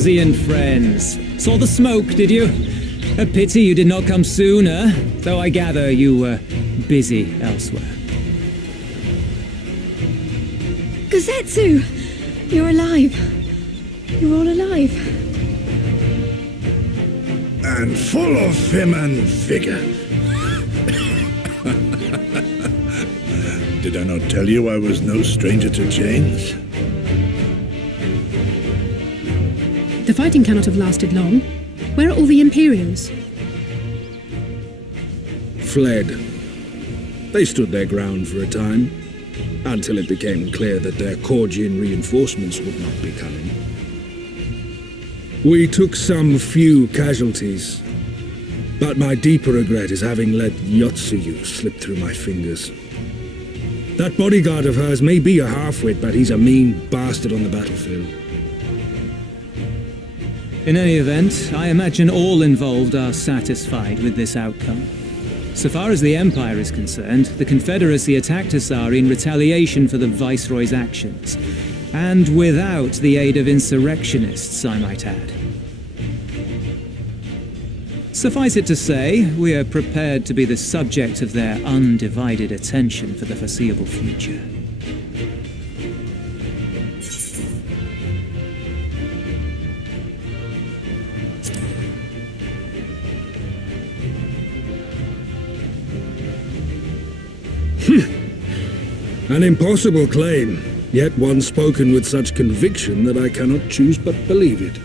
Ozzy friends. Saw the smoke, did you? A pity you did not come sooner, though I gather you were busy elsewhere. Gozetsu! You're alive. You're all alive. And full of vim and vigor. Did I not tell you I was no stranger to chains? The fighting cannot have lasted long. Where are all the Imperials? Fled. They stood their ground for a time, until it became clear that their Jin reinforcements would not be coming. We took some few casualties, but my deeper regret is having let Yotsuyu slip through my fingers. That bodyguard of hers may be a half-wit, but he's a mean bastard on the battlefield. In any event, I imagine all involved are satisfied with this outcome. So far as the Empire is concerned, the Confederacy attacked Asari in retaliation for the Viceroy's actions, and without the aid of insurrectionists, I might add. Suffice it to say, we are prepared to be the subject of their undivided attention for the foreseeable future. An impossible claim, yet one spoken with such conviction that I cannot choose but believe it.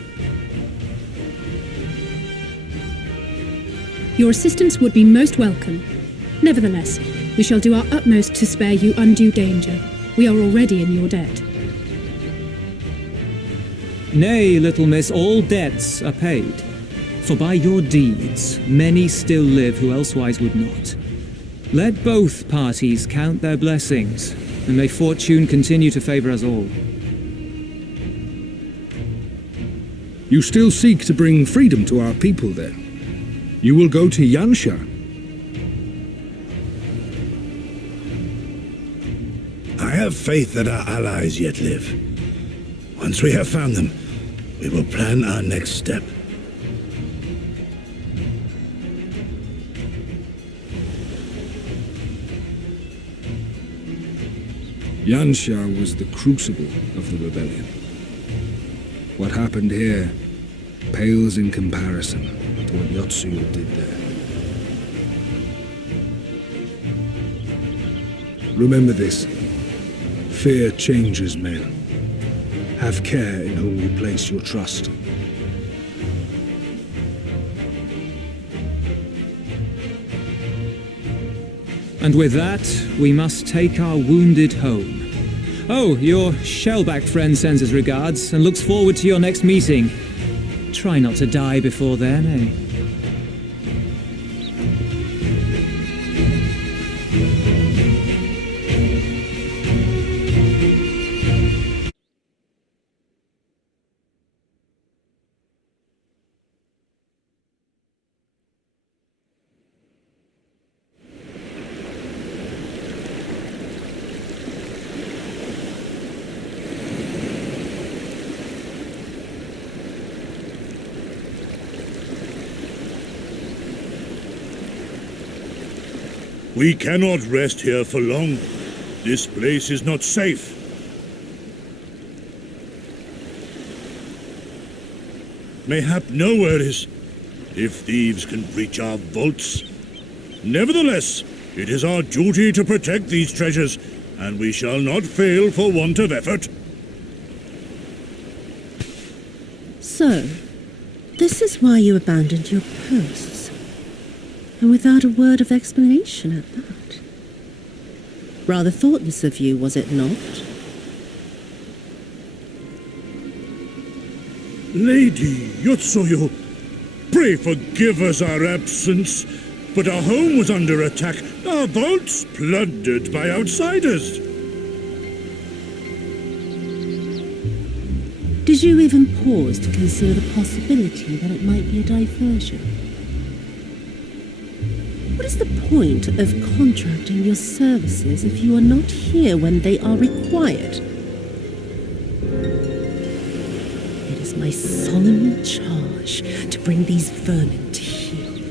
Your assistance would be most welcome. Nevertheless, we shall do our utmost to spare you undue danger. We are already in your debt. Nay, little miss, all debts are paid. For by your deeds, many still live who elsewise would not. Let both parties count their blessings, and may fortune continue to favor us all. You still seek to bring freedom to our people, then? You will go to Yanxia. I have faith that our allies yet live. Once we have found them, we will plan our next step. Yanxia was the crucible of the rebellion. What happened here pales in comparison to what Yotsuyu did there. Remember this. Fear changes men. Have care in whom you place your trust. And with that, we must take our wounded home. Oh, your shellback friend sends his regards and looks forward to your next meeting. Try not to die before then, eh? We cannot rest here for long. This place is not safe. Mayhap nowhere is, if thieves can breach our vaults. Nevertheless, it is our duty to protect these treasures, and we shall not fail for want of effort. So, this is why you abandoned your posts. And without a word of explanation at that. Rather thoughtless of you, was it not? Lady Yotsuyu, pray forgive us our absence, but our home was under attack, our vaults plundered by outsiders. Did you even pause to consider the possibility that it might be a diversion? What is the point of contracting your services if you are not here when they are required? It is is my solemn charge to bring these vermin to heel.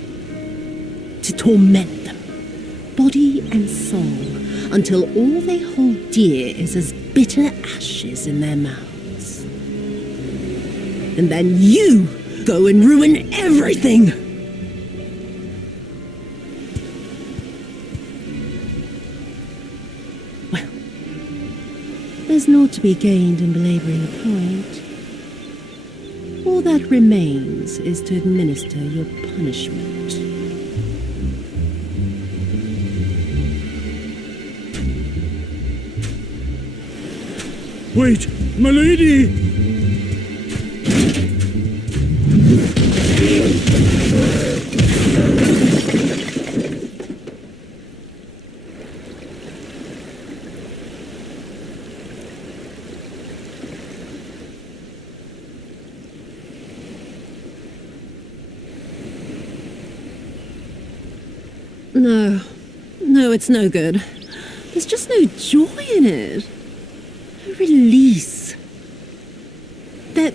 To torment them, body and soul, until all they hold dear is as bitter ashes in their mouths. And then you go and ruin everything! Well, there's naught to be gained in belaboring the point. All that remains is to administer your punishment. Wait, my lady! No, it's no good. There's just no joy in it. No release. There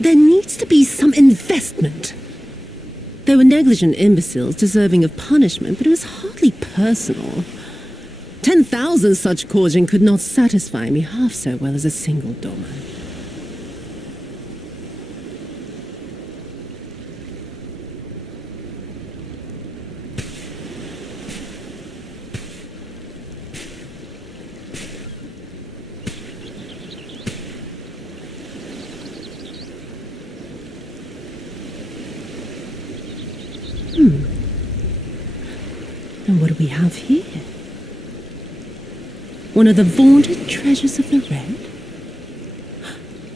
needs to be some investment. They were negligent imbeciles deserving of punishment, but it was hardly personal. 10,000 such causing could not satisfy me half so well as a single Doma. And what do we have here? One of the vaunted treasures of the Red?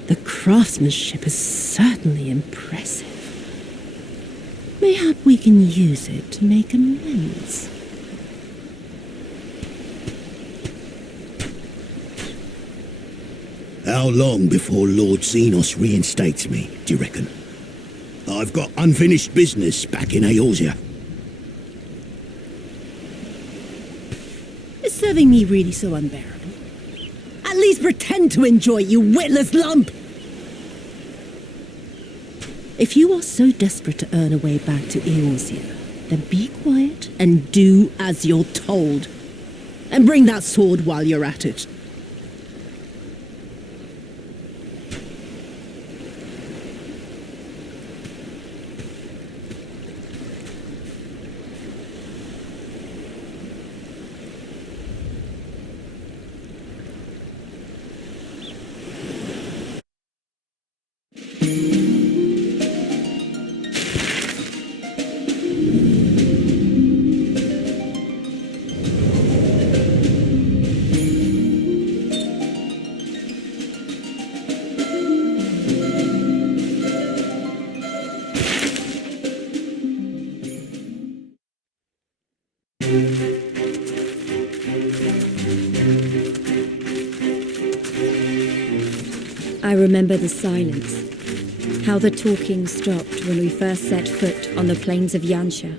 The craftsmanship is certainly impressive. Mayhap we can use it to make amends. How long before Lord Xenos reinstates me, do you reckon? I've got unfinished business back in Eorzea. Is serving me really so unbearable? At least pretend to enjoy, you witless lump! If you are so desperate to earn a way back to Eorzea, then be quiet and do as you're told. And bring that sword while you're at it. I remember the silence, how the talking stopped when we first set foot on the plains of Yanxia.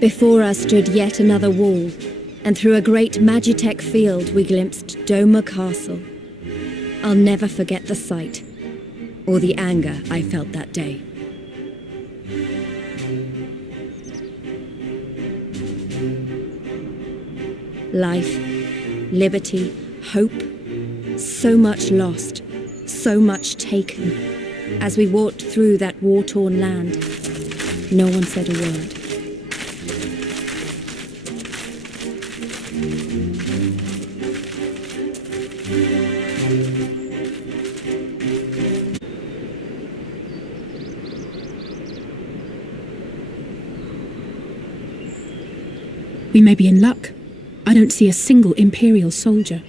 Before us stood yet another wall, and through a great Magitech field we glimpsed Doma Castle. I'll never forget the sight, or the anger I felt that day. Life, liberty, hope, so much lost, so much taken. As we walked through that war-torn land, no one said a word. We may be in luck. I don't see a single Imperial soldier.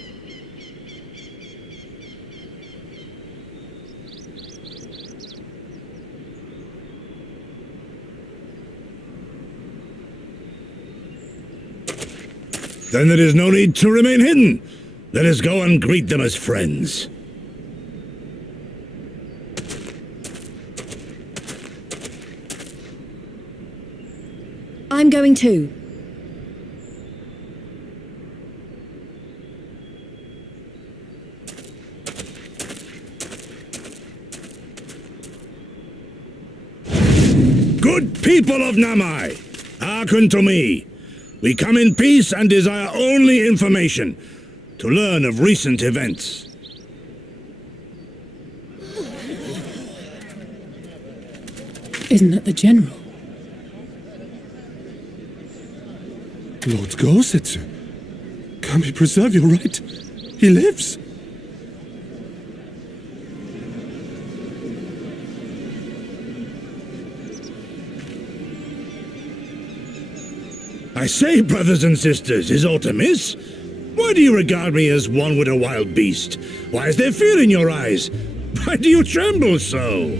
Then there is no need to remain hidden. Let us go and greet them as friends. I'm going too. Good people of Namai, hearken to me. We come in peace and desire only information to learn of recent events. Isn't that the General? Lord Gorsetsu, Kami, preserve your right. He lives. I say, brothers and sisters, is aught amiss? Why do you regard me as one with a wild beast? Why is there fear in your eyes? Why do you tremble so?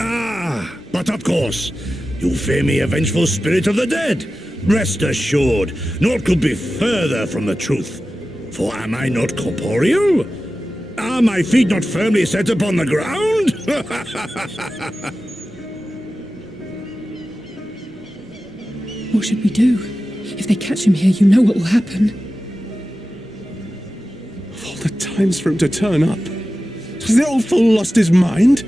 Ah, but of course, you fear me, a vengeful spirit of the dead. Rest assured, naught could be further from the truth. For am I not corporeal? Are my feet not firmly set upon the ground? What should we do? If they catch him here, you know what will happen. Of all the times for him to turn up, has the old fool lost his mind?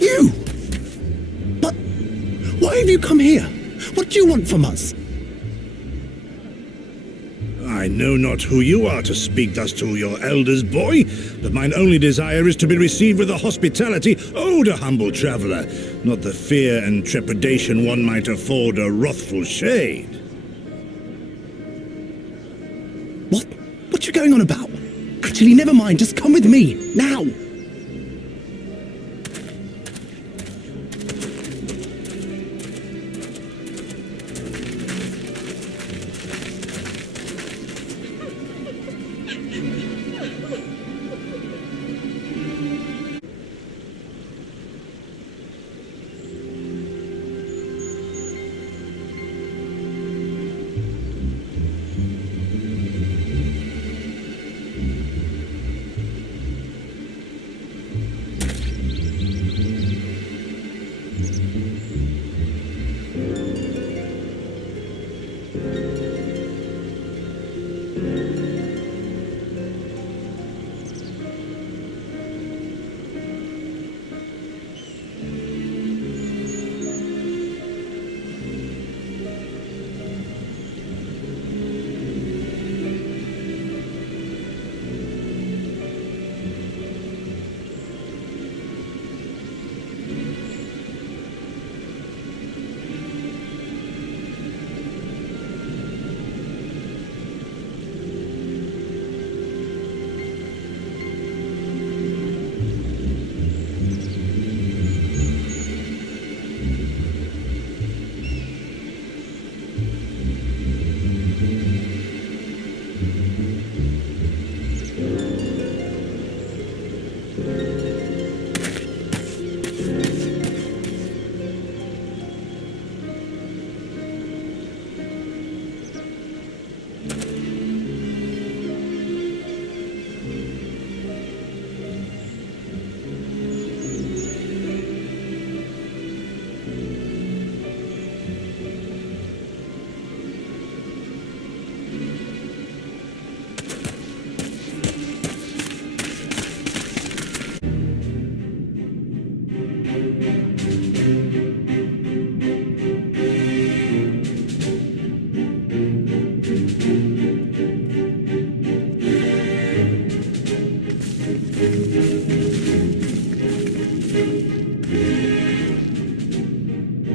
You! But why have you come here? What do you want from us? I know not who you are to speak thus to your elders, boy, but mine only desire is to be received with the hospitality owed a humble traveller, not the fear and trepidation one might afford a wrathful shade. What you going on about? Actually, never mind, just come with me, now!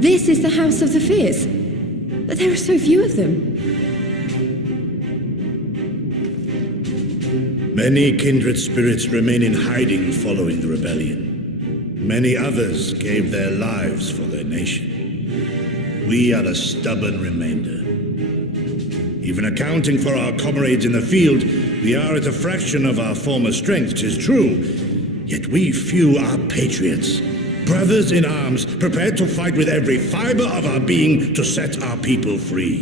This is the House of the Fears. But there are so few of them. Many kindred spirits remain in hiding following the rebellion. Many others gave their lives for their nation. We are a stubborn remainder. Even accounting for our comrades in the field, we are at a fraction of our former strength, 'tis true. Yet we few are patriots, brothers in arms, prepared to fight with every fiber of our being to set our people free.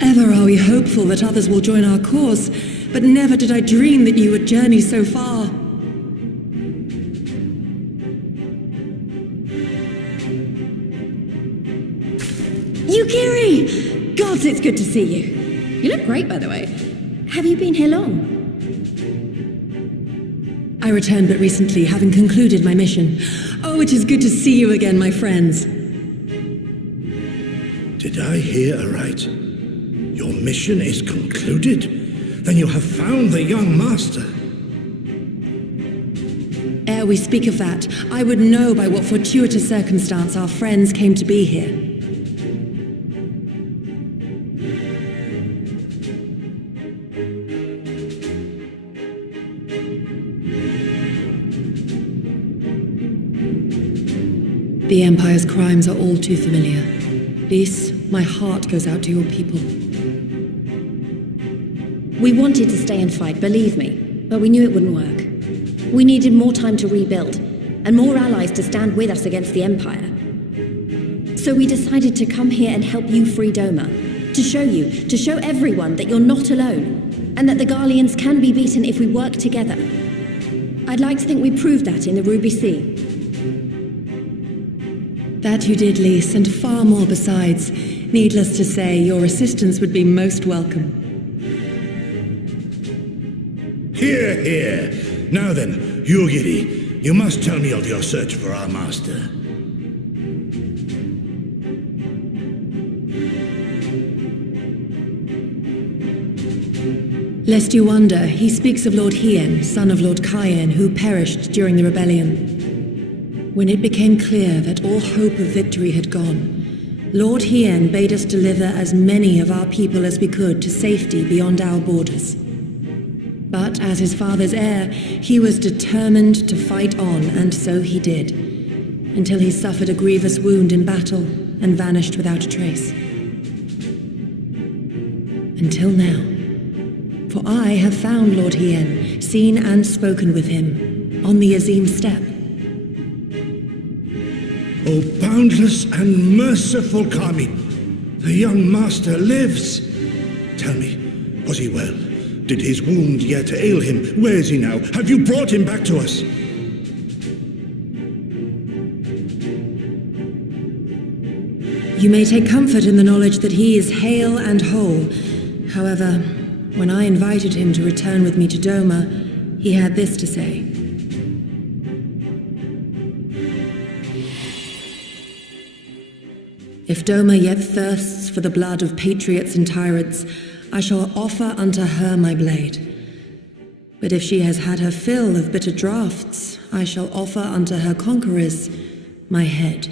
Ever are we hopeful that others will join our cause, but never did I dream that you would journey so far. Yukiri! Gods, it's good to see you. You look great, by the way. Have you been here long? I returned but recently, having concluded my mission. Oh, it is good to see you again, my friends. Did I hear aright? Your mission is concluded? Then you have found the young master. Ere we speak of that, I would know by what fortuitous circumstance our friends came to be here. The Empire's crimes are all too familiar. Lys, my heart goes out to your people. We wanted to stay and fight, believe me, but we knew it wouldn't work. We needed more time to rebuild, and more allies to stand with us against the Empire. So we decided to come here and help you free Doma, to show everyone that you're not alone, and that the Garleans can be beaten if we work together. I'd like to think we proved that in the Ruby Sea. That you did, Lys, and far more besides. Needless to say, your assistance would be most welcome. Hear, hear. Now then, Yugiri, you must tell me of your search for our master. Lest you wonder, he speaks of Lord Hien, son of Lord Cayenne, who perished during the rebellion. When it became clear that all hope of victory had gone, Lord Hien bade us deliver as many of our people as we could to safety beyond our borders. But as his father's heir, he was determined to fight on, and so he did, until he suffered a grievous wound in battle and vanished without a trace. Until now. For I have found Lord Hien, seen and spoken with him, on the Azim Steppe. O boundless and merciful Kami, the young master lives. Tell me, was he well? Did his wound yet ail him? Where is he now? Have you brought him back to us? You may take comfort in the knowledge that he is hale and whole. However, when I invited him to return with me to Doma, he had this to say. If Doma yet thirsts for the blood of patriots and tyrants, I shall offer unto her my blade. But if she has had her fill of bitter draughts, I shall offer unto her conquerors my head.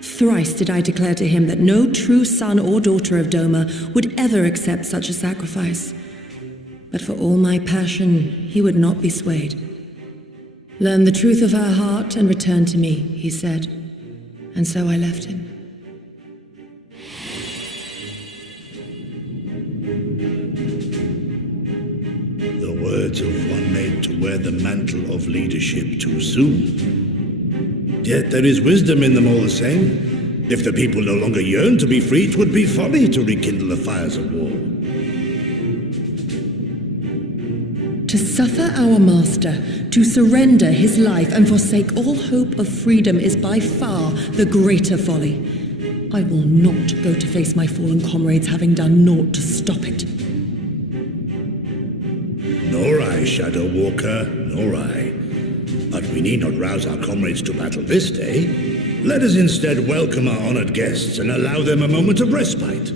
Thrice did I declare to him that no true son or daughter of Doma would ever accept such a sacrifice. But for all my passion, he would not be swayed. Learn the truth of her heart and return to me, he said. And so I left him. The words of one made to wear the mantle of leadership too soon. Yet there is wisdom in them all the same. If the people no longer yearn to be free, 'twould be folly to rekindle the fires of war. To suffer our master, to surrender his life and forsake all hope of freedom is by far the greater folly. I will not go to face my fallen comrades having done naught to stop it. Nor I, Shadow Walker, nor I. But we need not rouse our comrades to battle this day. Let us instead welcome our honored guests and allow them a moment of respite.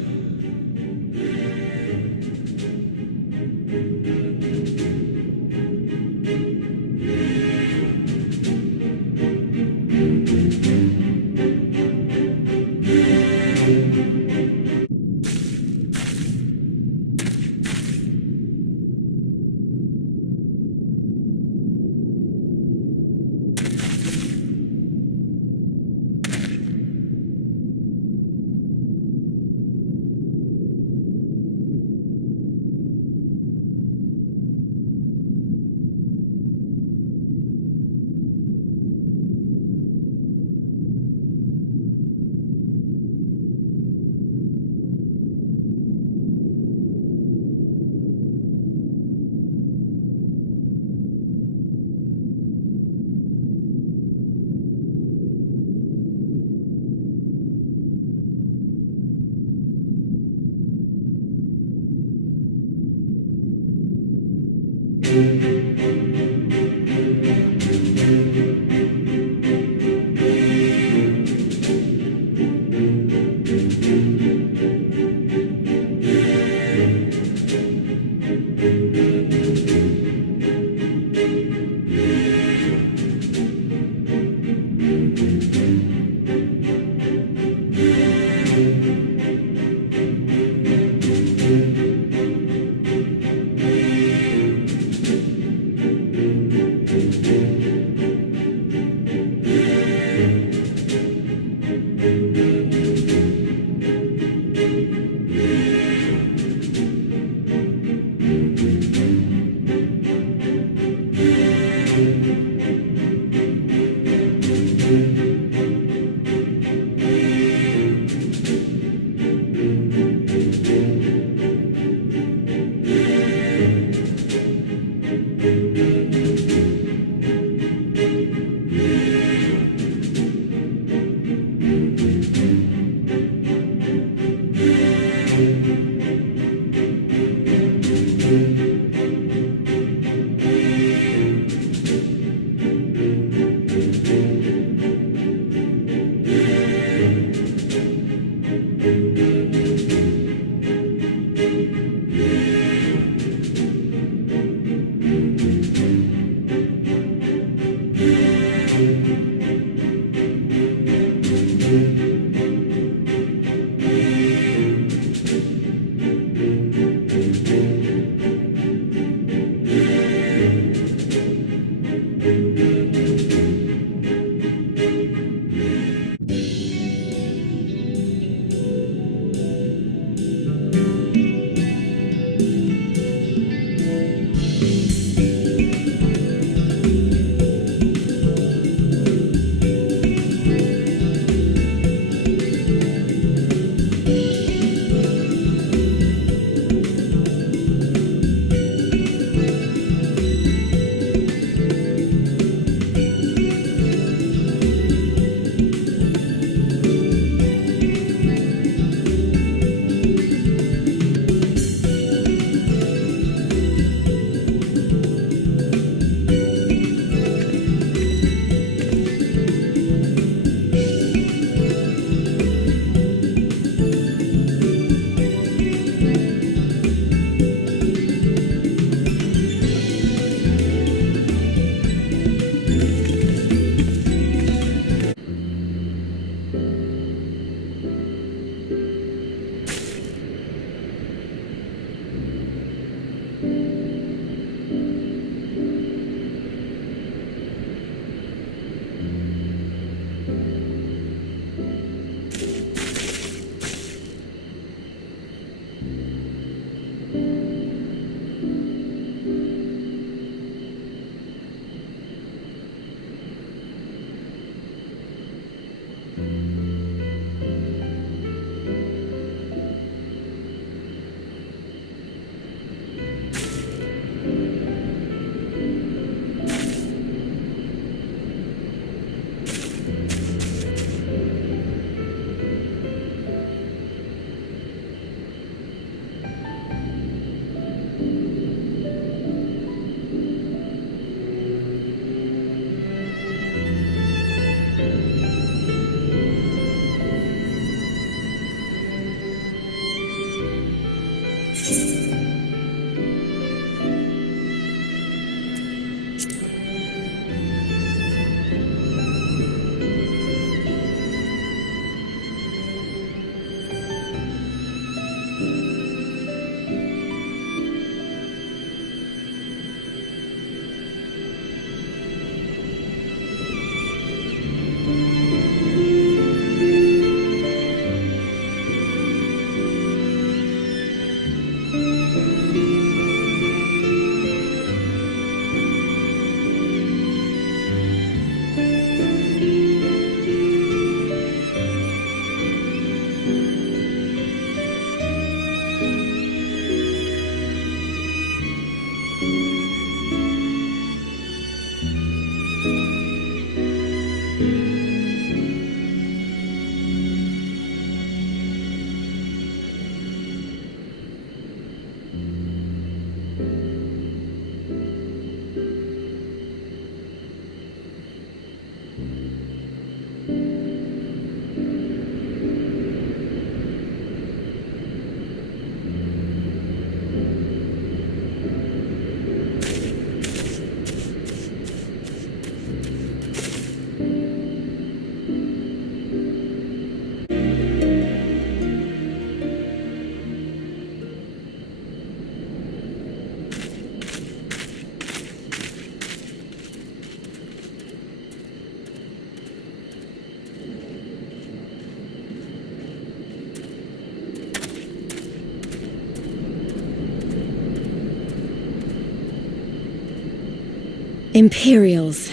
Imperials.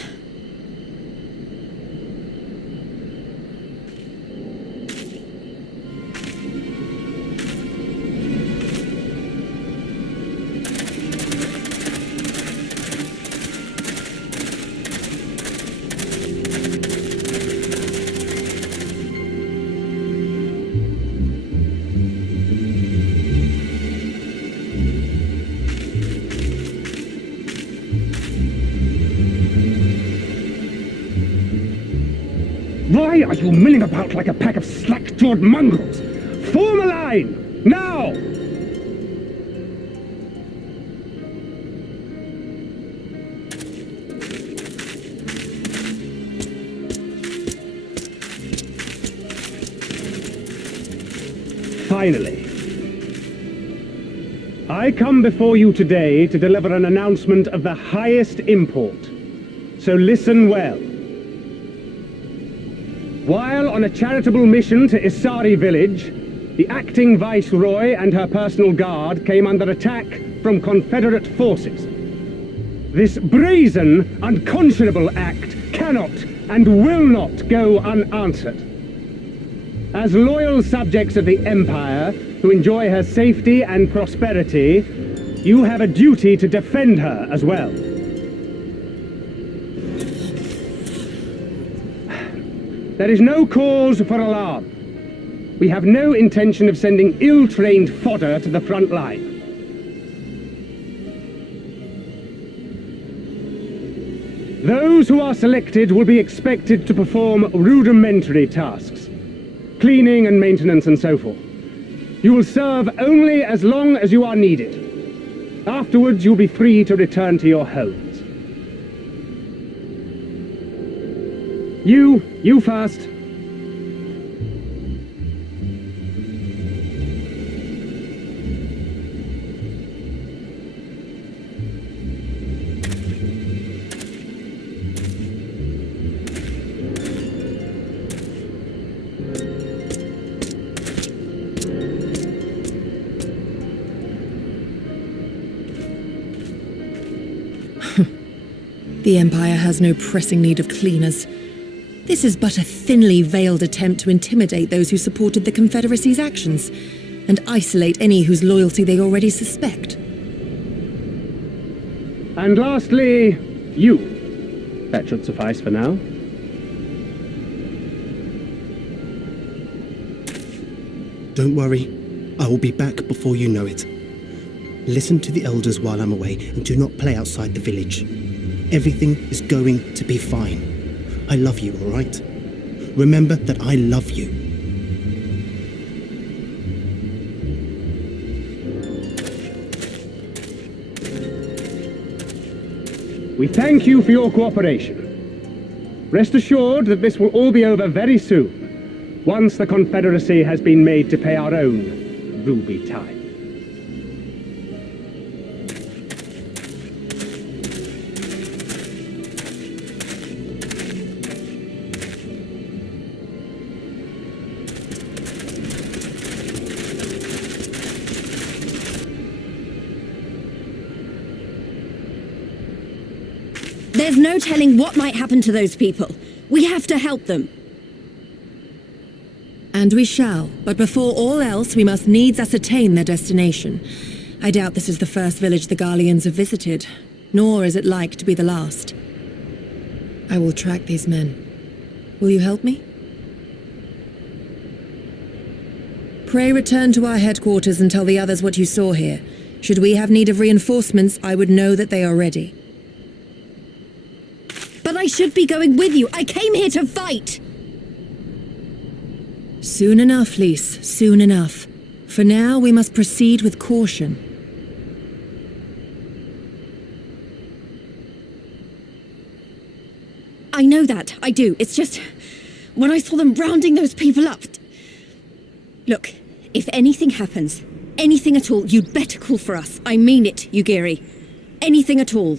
Why are you milling about like a pack of slack-jawed mongrels? Form a line! Now! Finally. I come before you today to deliver an announcement of the highest import. So listen well. While on a charitable mission to Isari village, the acting viceroy and her personal guard came under attack from Confederate forces. This brazen, unconscionable act cannot and will not go unanswered. As loyal subjects of the Empire, who enjoy her safety and prosperity, you have a duty to defend her as well. There is no cause for alarm. We have no intention of sending ill-trained fodder to the front line. Those who are selected will be expected to perform rudimentary tasks, cleaning and maintenance and so forth. You will serve only as long as you are needed. Afterwards, you'll be free to return to your homes. You first. The Empire has no pressing need of cleaners. This is but a thinly veiled attempt to intimidate those who supported the Confederacy's actions, and isolate any whose loyalty they already suspect. And lastly, you. That should suffice for now. Don't worry, I will be back before you know it. Listen to the elders while I'm away, and do not play outside the village. Everything is going to be fine. I love you, all right? Remember that I love you. We thank you for your cooperation. Rest assured that this will all be over very soon, once the Confederacy has been made to pay our own ruby tithe. There's no telling what might happen to those people. We have to help them. And we shall, but before all else, we must needs ascertain their destination. I doubt this is the first village the Garleans have visited, nor is it like to be the last. I will track these men. Will you help me? Pray return to our headquarters and tell the others what you saw here. Should we have need of reinforcements, I would know that they are ready. But I should be going with you. I came here to fight! Soon enough, Lys, soon enough. For now, we must proceed with caution. I know that, I do. It's just, when I saw them rounding those people up... Look, if anything happens, anything at all, you'd better call for us. I mean it, Yugiri. Anything at all.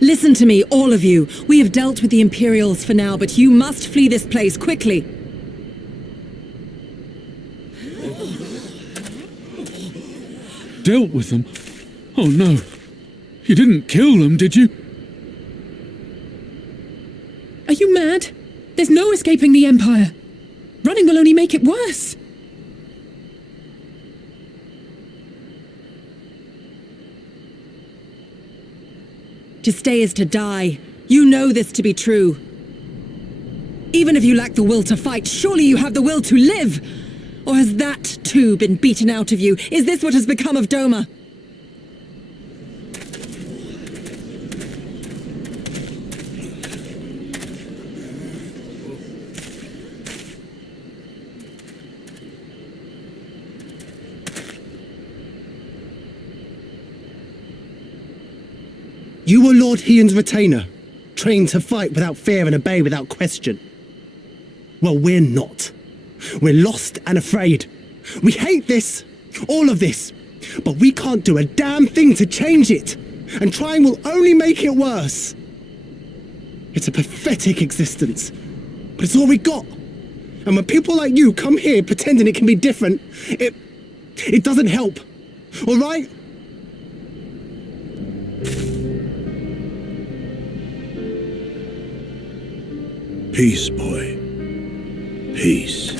Listen to me, all of you. We have dealt with the Imperials for now, but you must flee this place quickly. Dealt with them? Oh no. You didn't kill them, did you? Are you mad? There's no escaping the Empire. Running will only make it worse. To stay is to die. You know this to be true. Even if you lack the will to fight, surely you have the will to live! Or has that, too, been beaten out of you? Is this what has become of Doma? You were Lord Hien's retainer, trained to fight without fear and obey without question. Well, we're not. We're lost and afraid. We hate this, all of this, but we can't do a damn thing to change it, and trying will only make it worse. It's a pathetic existence, but it's all we got. And when people like you come here pretending it can be different, it doesn't help, all right? Peace, boy. Peace.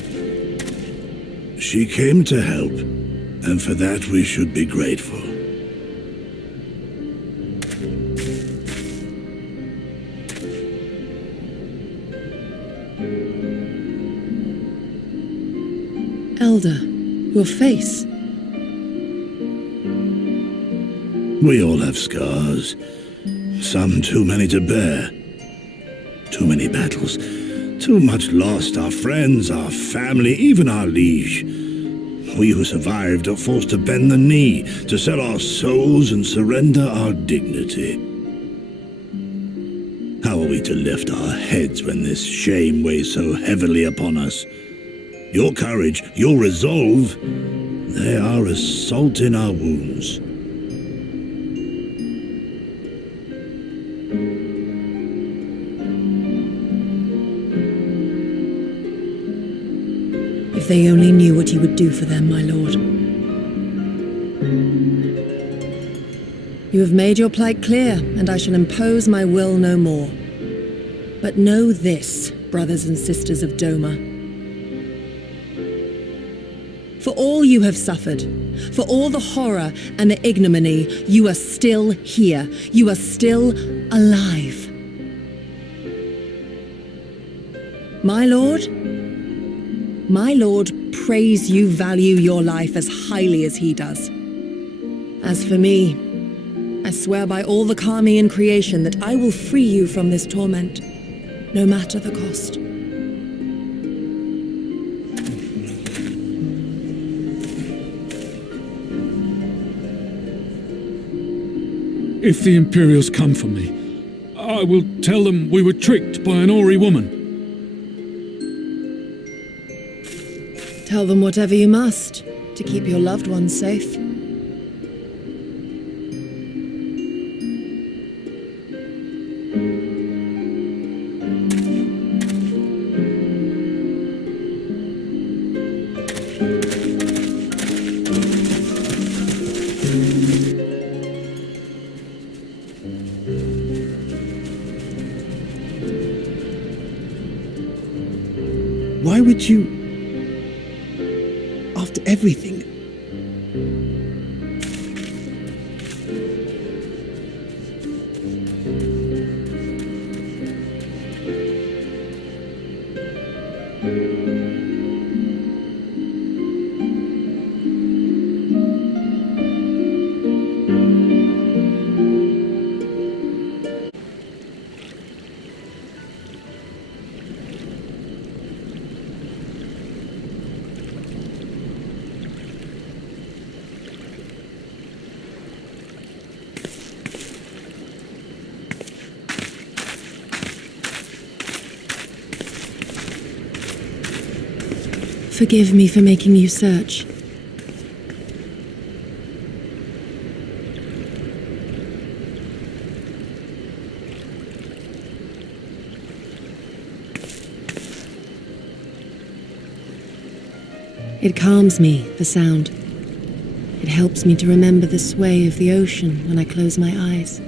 She came to help, and for that we should be grateful. Elder, your face. We all have scars. Some too many to bear. Too many battles. Too much lost. Our friends, our family, even our liege. We who survived are forced to bend the knee, to sell our souls and surrender our dignity. How are we to lift our heads when this shame weighs so heavily upon us? Your courage, your resolve, they are as salt in our wounds. If they only knew what you would do for them, my lord. You have made your plight clear, and I shall impose my will no more. But know this, brothers and sisters of Doma. For all you have suffered, for all the horror and the ignominy, you are still here. You are still alive. My lord? My lord prays you value your life as highly as he does. As for me, I swear by all the Kami in creation that I will free you from this torment, no matter the cost. If the Imperials come for me, I will tell them we were tricked by an Ori woman. Tell them whatever you must to keep your loved ones safe. Why would you... After everything... Forgive me for making you search. It calms me, the sound. It helps me to remember the sway of the ocean when I close my eyes.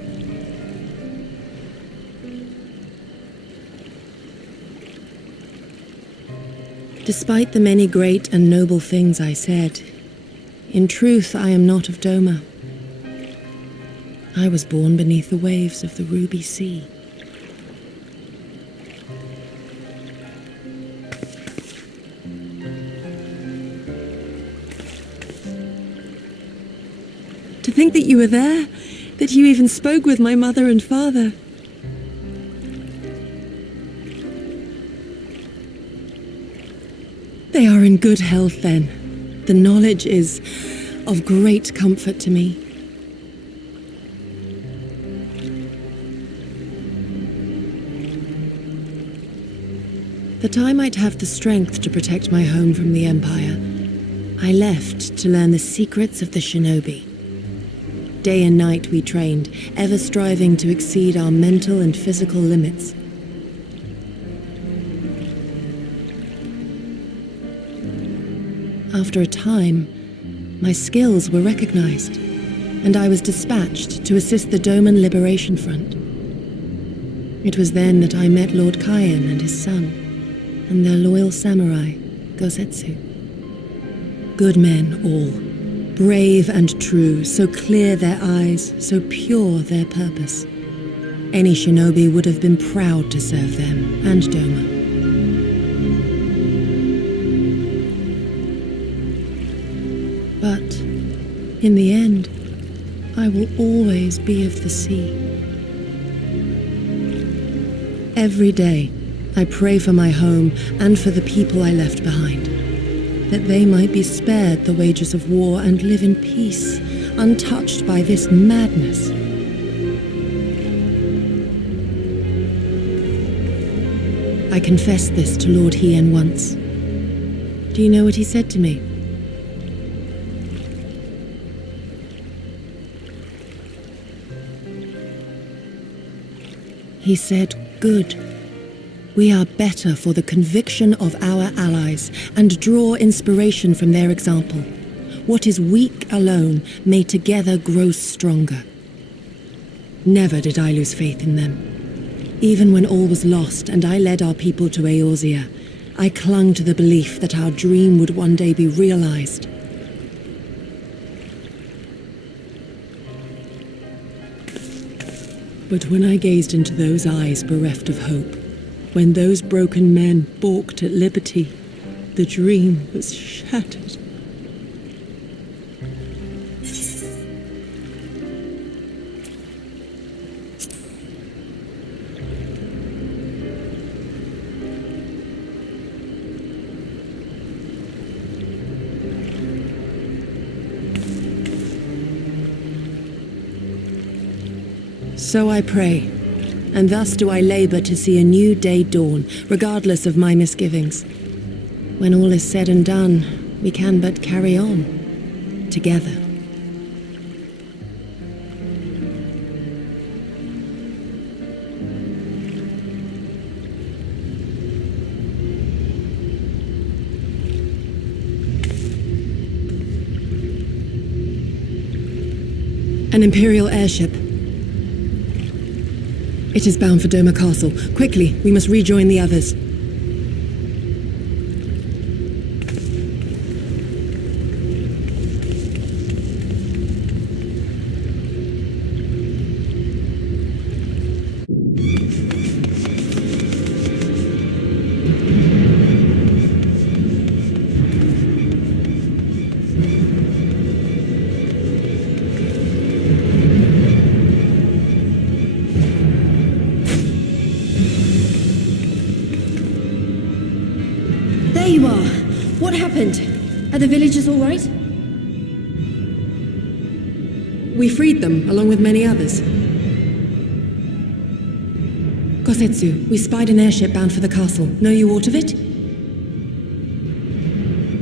Despite the many great and noble things I said, in truth I am not of Doma. I was born beneath the waves of the Ruby Sea. To think that you were there, that you even spoke with my mother and father. They are in good health, then. The knowledge is of great comfort to me. That I might have the strength to protect my home from the Empire, I left to learn the secrets of the shinobi. Day and night we trained, ever striving to exceed our mental and physical limits. After a time, my skills were recognized, and I was dispatched to assist the Doman Liberation Front. It was then that I met Lord Kayan and his son, and their loyal samurai, Gosetsu. Good men all, brave and true, so clear their eyes, so pure their purpose. Any shinobi would have been proud to serve them and Doma. But, in the end, I will always be of the sea. Every day, I pray for my home and for the people I left behind, that they might be spared the wages of war and live in peace, untouched by this madness. I confessed this to Lord Hien once. Do you know what he said to me? He said, "Good. We are better for the conviction of our allies and draw inspiration from their example. What is weak alone may together grow stronger." Never did I lose faith in them. Even when all was lost and I led our people to Eorzea, I clung to the belief that our dream would one day be realized. But when I gazed into those eyes bereft of hope, When those broken men balked at liberty, the dream was shattered. So I pray, and thus do I labor to see a new day dawn, regardless of my misgivings. When all is said and done, we can but carry on, together. An Imperial airship. It is bound for Doma Castle. Quickly, we must rejoin the others. There you are. What happened? Are the villagers all right? We freed them, along with many others. Kosetsu, we spied an airship bound for the castle. Know you aught of it?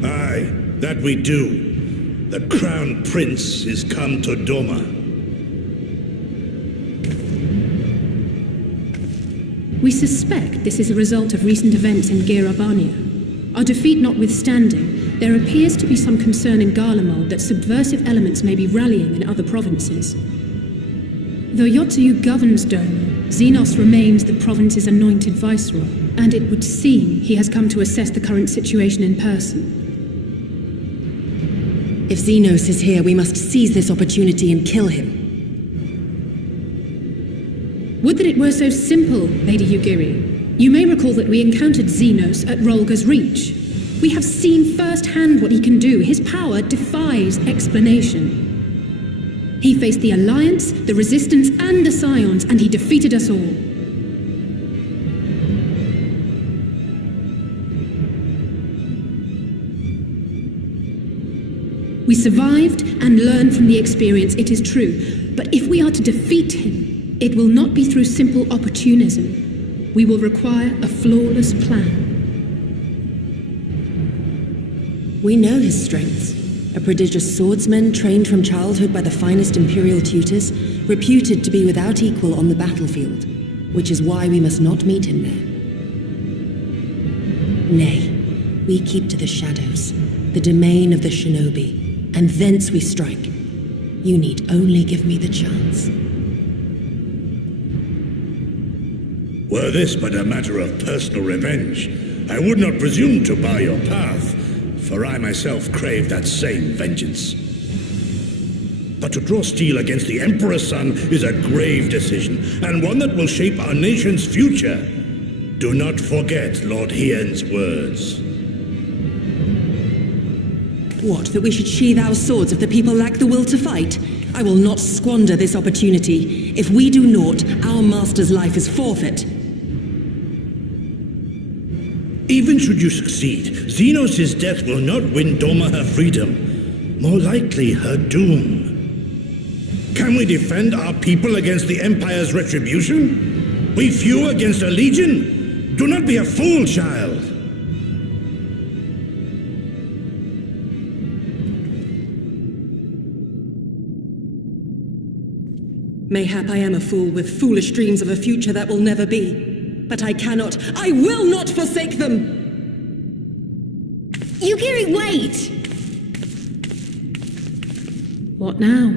Aye, that we do. The Crown Prince is come to Doma. We suspect this is a result of recent events in Girabania. Our defeat notwithstanding, there appears to be some concern in Garlemald that subversive elements may be rallying in other provinces. Though Yotsuyu governs Doma, Xenos remains the province's anointed viceroy, and it would seem he has come to assess the current situation in person. If Xenos is here, we must seize this opportunity and kill him. Would that it were so simple, Lady Yugiri. You may recall that we encountered Xenos at Rolga's Reach. We have seen firsthand what he can do. His power defies explanation. He faced the Alliance, the Resistance, and the Scions, and he defeated us all. We survived and learned from the experience, it is true. But if we are to defeat him, it will not be through simple opportunism. We will require a flawless plan. We know his strengths. A prodigious swordsman trained from childhood by the finest Imperial tutors, reputed to be without equal on the battlefield, which is why we must not meet him there. Nay, we keep to the shadows, the domain of the shinobi, and thence we strike. You need only give me the chance. Were this but a matter of personal revenge, I would not presume to bar your path, for I myself crave that same vengeance. But to draw steel against the Emperor's son is a grave decision, and one that will shape our nation's future. Do not forget Lord Hien's words. What, that we should sheathe our swords if the people lack the will to fight? I will not squander this opportunity. If we do naught, our master's life is forfeit. Even should you succeed, Xenos' death will not win Doma her freedom. More likely, her doom. Can we defend our people against the Empire's retribution? We few against a legion? Do not be a fool, child. Mayhap I am a fool with foolish dreams of a future that will never be. But I cannot, I will not forsake them! Yugiri, wait! What now?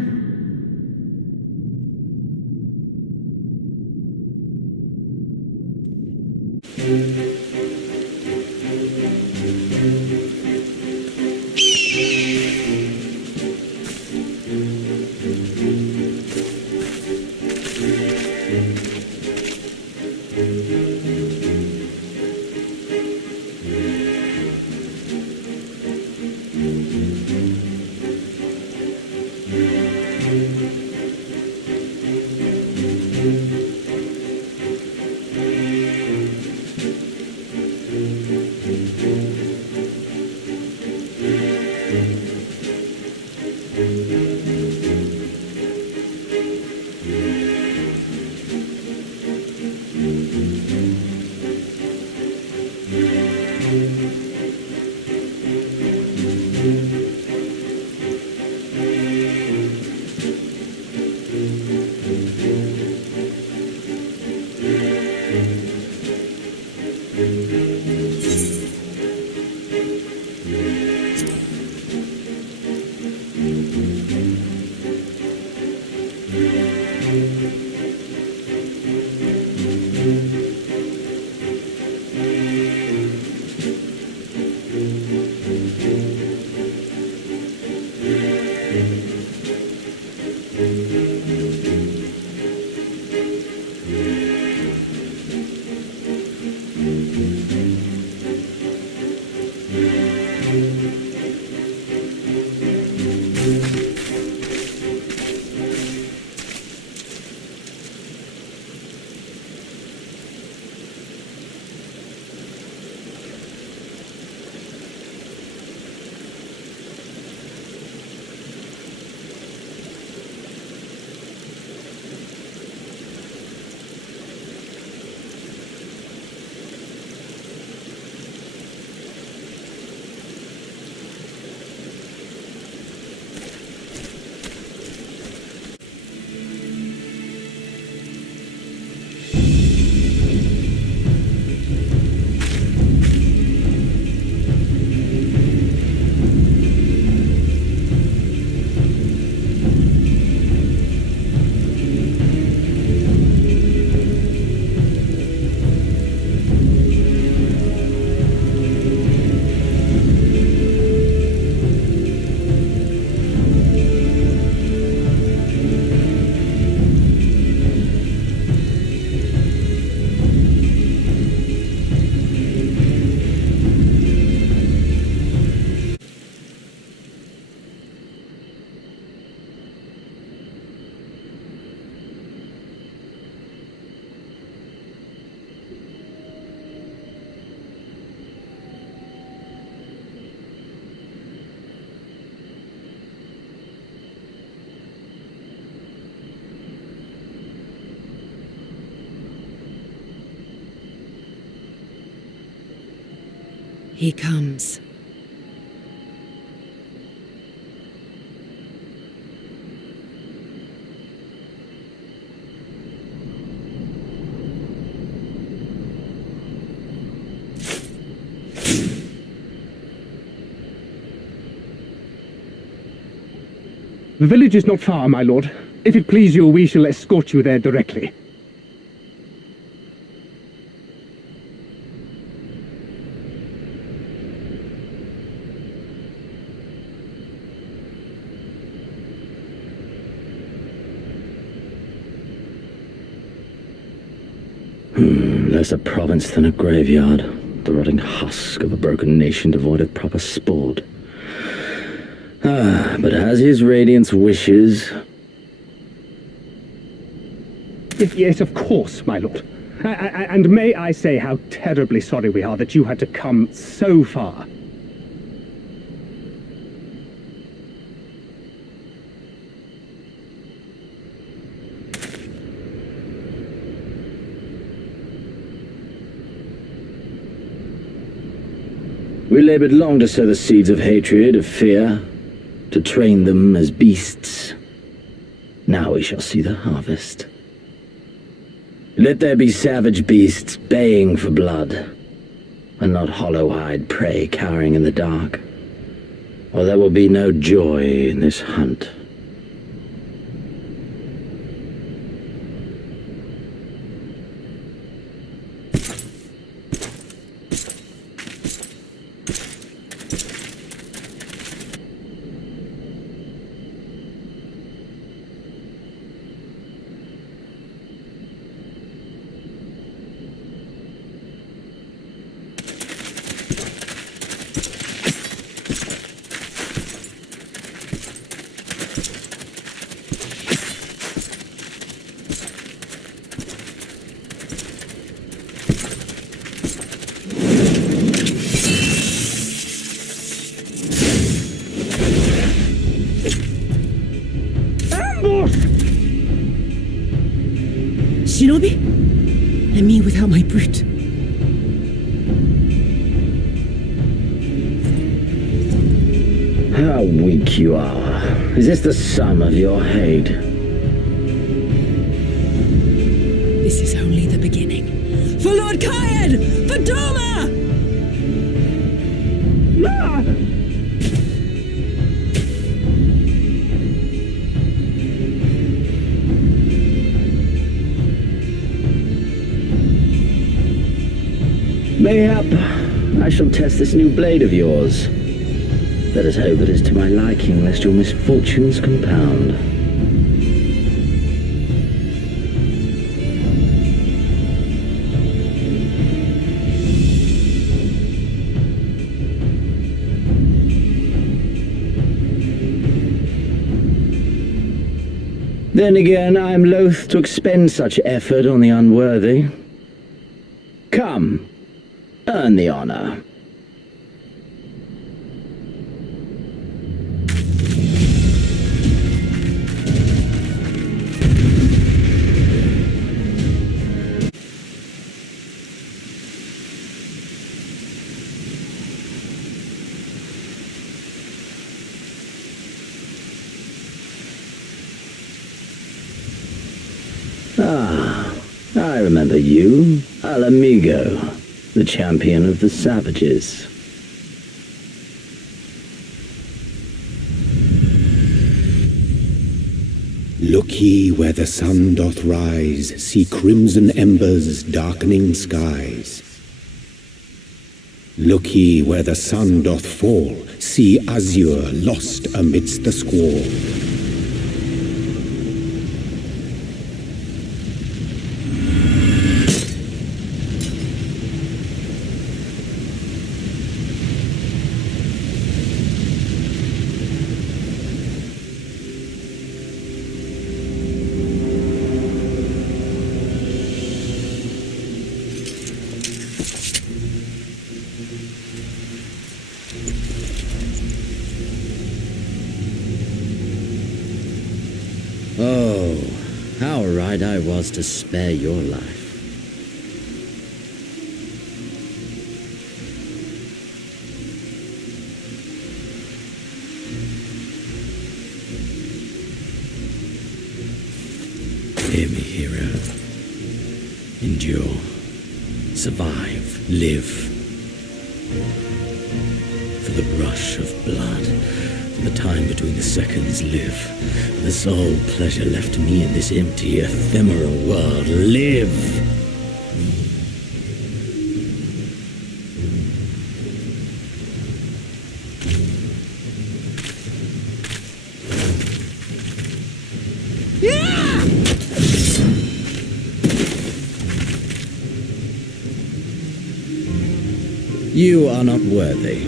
He comes. The village is not far, my lord. If it please you, we shall escort you there directly. Less a province than a graveyard. The rotting husk of a broken nation devoid of proper sport. But as his radiance wishes... Yes, of course, my lord. And may I say how terribly sorry we are that you had to come so far. We labored long to sow the seeds of hatred, of fear, to train them as beasts. Now we shall see the harvest. Let there be savage beasts baying for blood, and not hollow-eyed prey cowering in the dark, or there will be no joy in this hunt. me without my brute. How weak you are. Is this the sum of your hate? This is only the beginning. For Lord Kyan! For Doma! Ah! Mayhap I shall test this new blade of yours. Let us hope it is to my liking, lest your misfortunes compound. Then again, I am loath to expend such effort on the unworthy. Come, earn the honor. Ah, I remember you, Al Amigo, the champion of the savages. Look ye where the sun doth rise, see crimson embers darkening skies. Look ye where the sun doth fall, see azure lost amidst the squall. Oh, how right I was to spare your life. Hear me, hero. Endure. Survive. Live. For the rush of blood. For the time between the seconds. Live. For the sole pleasure left to me in this empty, ephemeral world. Live! You are not worthy.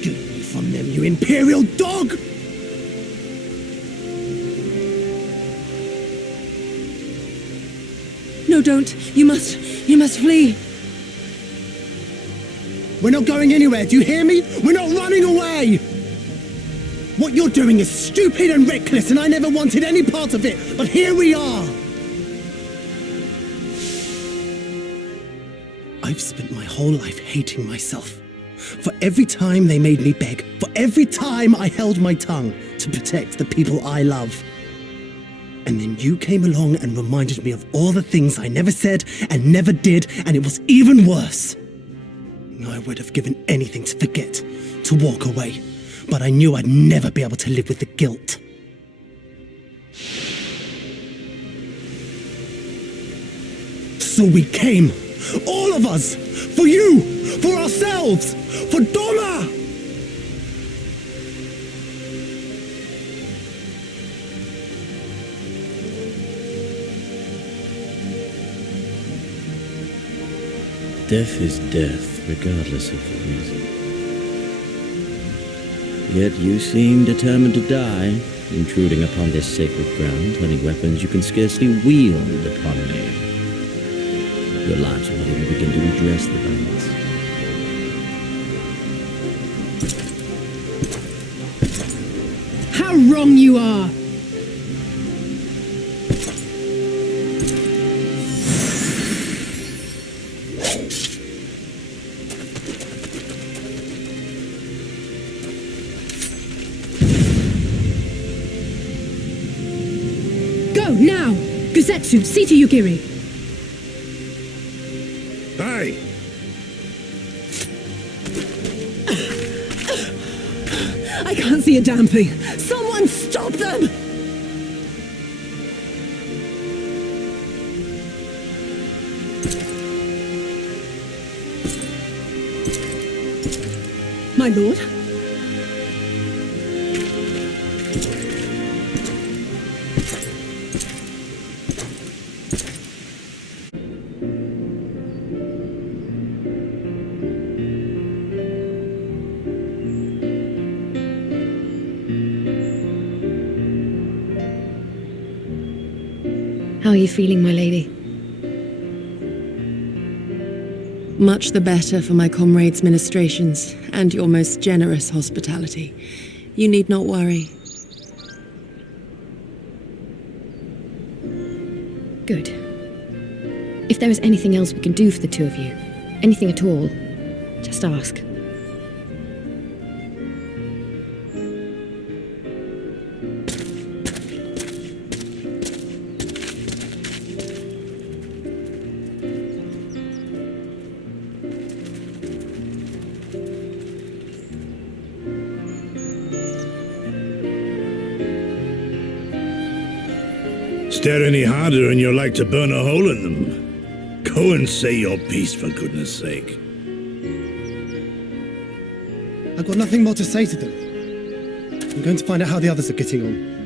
Get me from them, you Imperial dog! No, don't. You must flee. We're not going anywhere, do you hear me? We're not running away! What you're doing is stupid and reckless, and I never wanted any part of it, but here we are! I've spent my whole life hating myself. For every time they made me beg, for every time I held my tongue to protect the people I love. And then you came along and reminded me of all the things I never said and never did, and it was even worse. I would have given anything to forget, to walk away, but I knew I'd never be able to live with the guilt. So we came, all of us, for you, for ourselves, for Doma! Death is death, regardless of the reason. Yet you seem determined to die, intruding upon this sacred ground, turning weapons you can scarcely wield upon me. Your lives will not even begin to redress the balance. How wrong you are! Go, now! Guzetsu, see to Yugiri! Aye! I can't see a damn thing. Someone stop them! My lord? How are you feeling, my lady? Much the better for my comrades' ministrations and your most generous hospitality. You need not worry. Good. If there is anything else we can do for the two of you, anything at all, just ask. Stare any harder and you're like to burn a hole in them. Go and say your piece, for goodness sake. I've got nothing more to say to them. I'm going to find out how the others are getting on.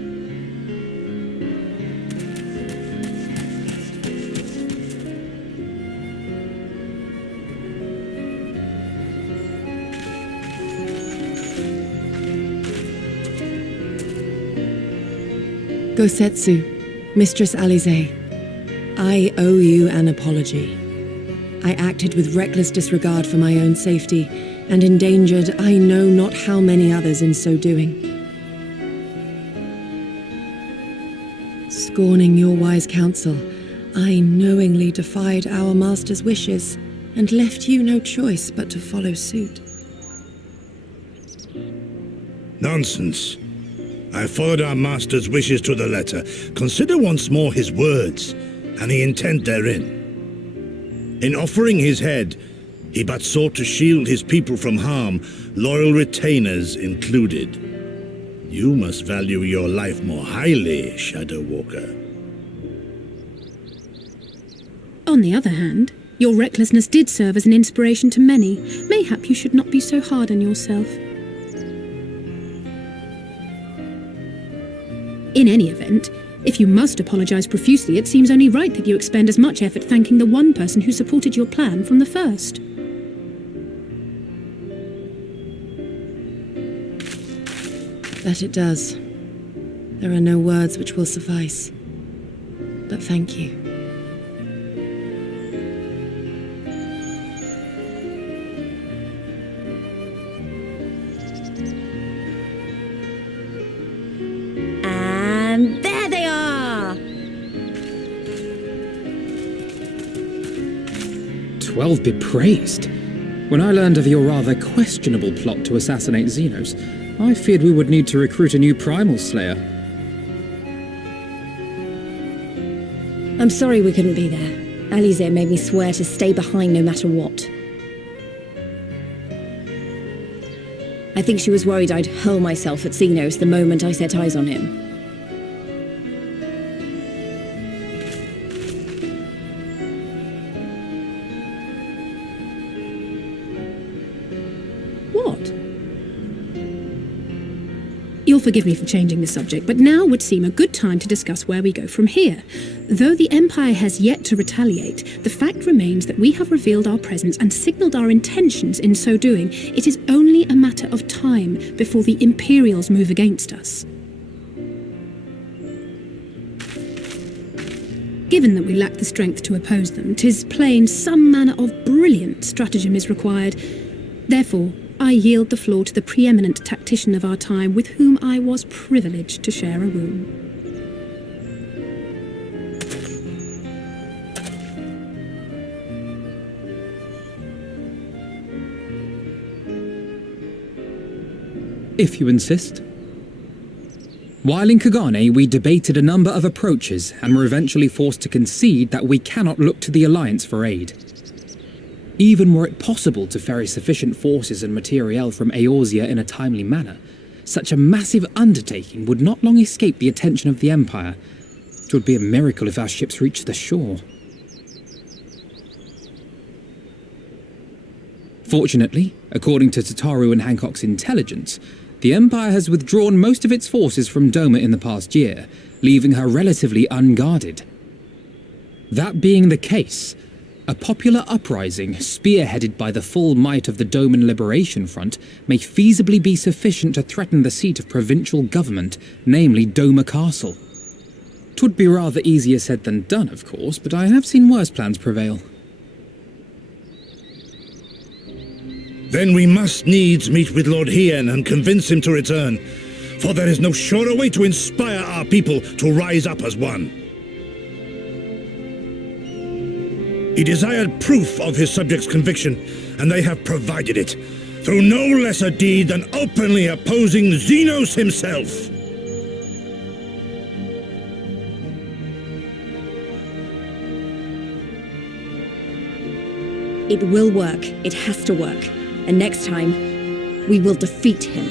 Gosetsu, Mistress Alize, I owe you an apology. I acted with reckless disregard for my own safety, and endangered I know not how many others in so doing. Scorning your wise counsel, I knowingly defied our master's wishes, and left you no choice but to follow suit. Nonsense. I followed our master's wishes to the letter. Consider once more his words, and the intent therein. In offering his head, he but sought to shield his people from harm, loyal retainers included. You must value your life more highly, Shadow Walker. On the other hand, your recklessness did serve as an inspiration to many. Mayhap you should not be so hard on yourself. In any event, if you must apologize profusely, it seems only right that you expend as much effort thanking the one person who supported your plan from the first. That it does. There are no words which will suffice. But thank you. And there they are! 12 be praised. When I learned of your rather questionable plot to assassinate Xenos, I feared we would need to recruit a new primal slayer. I'm sorry we couldn't be there. Alize made me swear to stay behind no matter what. I think she was worried I'd hurl myself at Xenos the moment I set eyes on him. What? You'll forgive me for changing the subject, but now would seem a good time to discuss where we go from here. Though the Empire has yet to retaliate, the fact remains that we have revealed our presence and signaled our intentions in so doing. It is only a matter of time before the Imperials move against us. Give Given that we lack the strength to oppose them, 'tis plain some manner of brilliant stratagem is required. Therefore, I yield the floor to the preeminent tactician of our time, with whom I was privileged to share a room. If you insist. While in Kagane, we debated a number of approaches and were eventually forced to concede that we cannot look to the Alliance for aid. Even were it possible to ferry sufficient forces and materiel from Eorzea in a timely manner, such a massive undertaking would not long escape the attention of the Empire. It would be a miracle if our ships reached the shore. Fortunately, according to Tataru and Hancock's intelligence, the Empire has withdrawn most of its forces from Doma in the past year, leaving her relatively unguarded. That being the case, a popular uprising, spearheaded by the full might of the Doman Liberation Front, may feasibly be sufficient to threaten the seat of provincial government, namely Doma Castle. 'Twould be rather easier said than done, of course, but I have seen worse plans prevail. Then we must needs meet with Lord Hien and convince him to return, for there is no surer way to inspire our people to rise up as one. He desired proof of his subjects' conviction, and they have provided it, through no less a deed than openly opposing Xenos himself. It will work. It has to work. And next time, we will defeat him.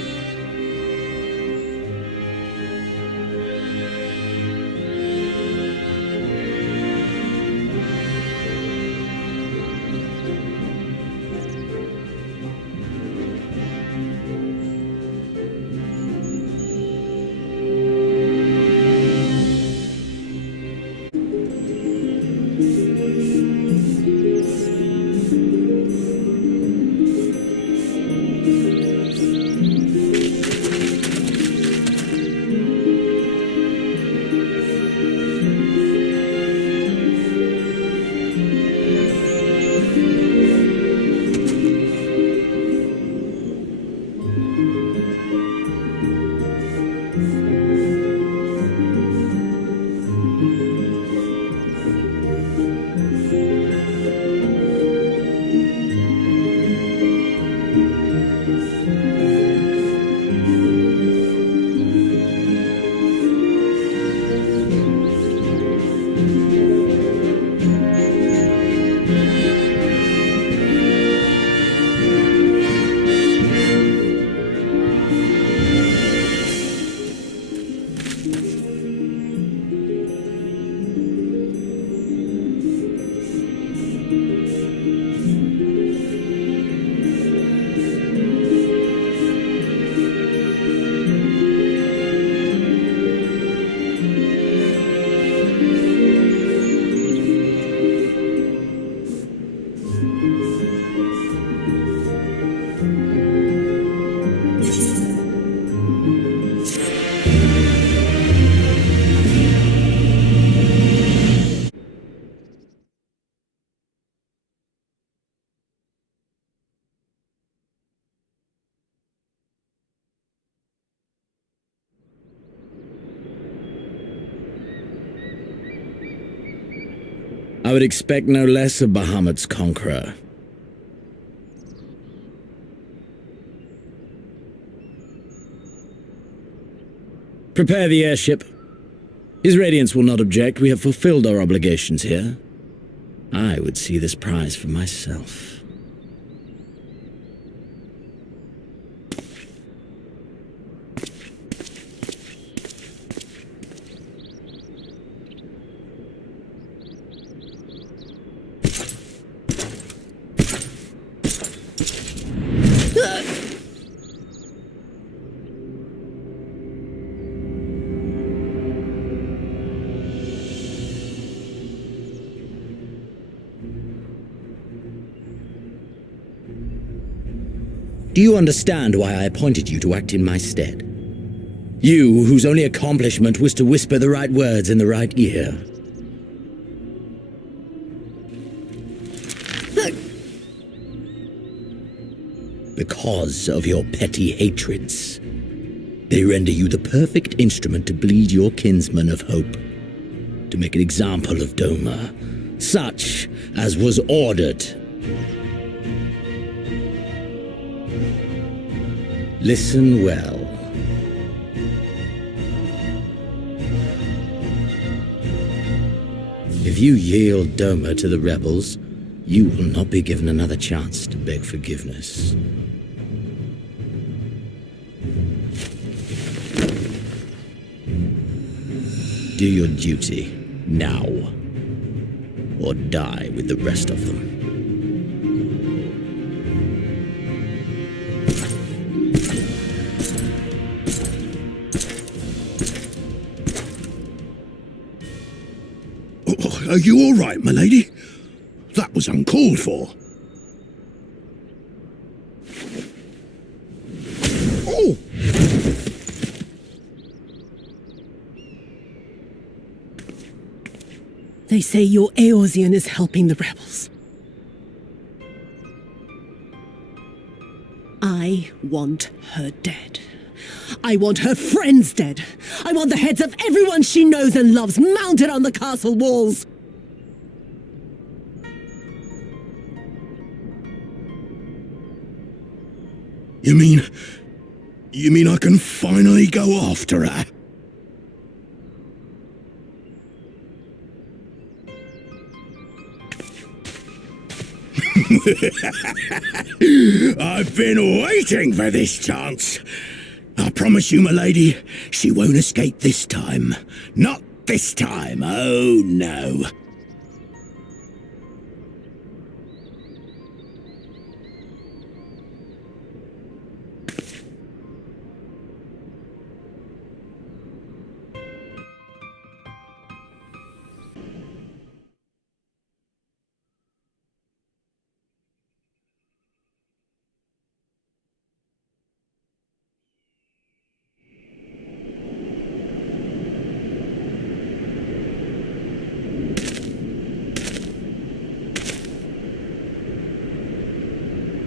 I would expect no less of Bahamut's conqueror. Prepare the airship. His Radiance will not object. We have fulfilled our obligations here. I would see this prize for myself. Do you understand why I appointed you to act in my stead? You, whose only accomplishment was to whisper the right words in the right ear. because of your petty hatreds. They render you the perfect instrument to bleed your kinsman of hope, to make an example of Doma, such as was ordered. Listen well. If you yield Doma to the rebels, you will not be given another chance to beg forgiveness. Do your duty now, or die with the rest of them. Are you all right, my lady? That was uncalled for. Oh! They say your Eorzean is helping the rebels. I want her dead. I want her friends dead. I want the heads of everyone she knows and loves mounted on the castle walls. You mean I can finally go after her? I've been waiting for this chance. I promise you, my lady, she won't escape this time. Not this time, oh no.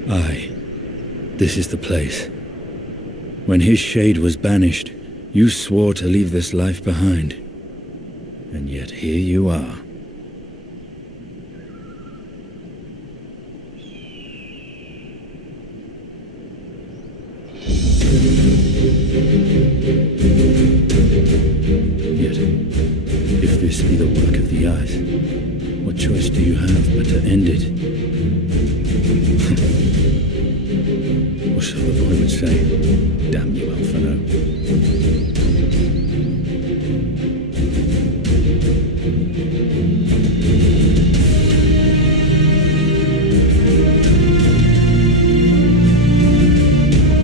Aye, this is the place. When his shade was banished, you swore to leave this life behind. And yet here you are. Yet, if this be the work of the eyes, what choice do you have but to end it? What shall the boy would say?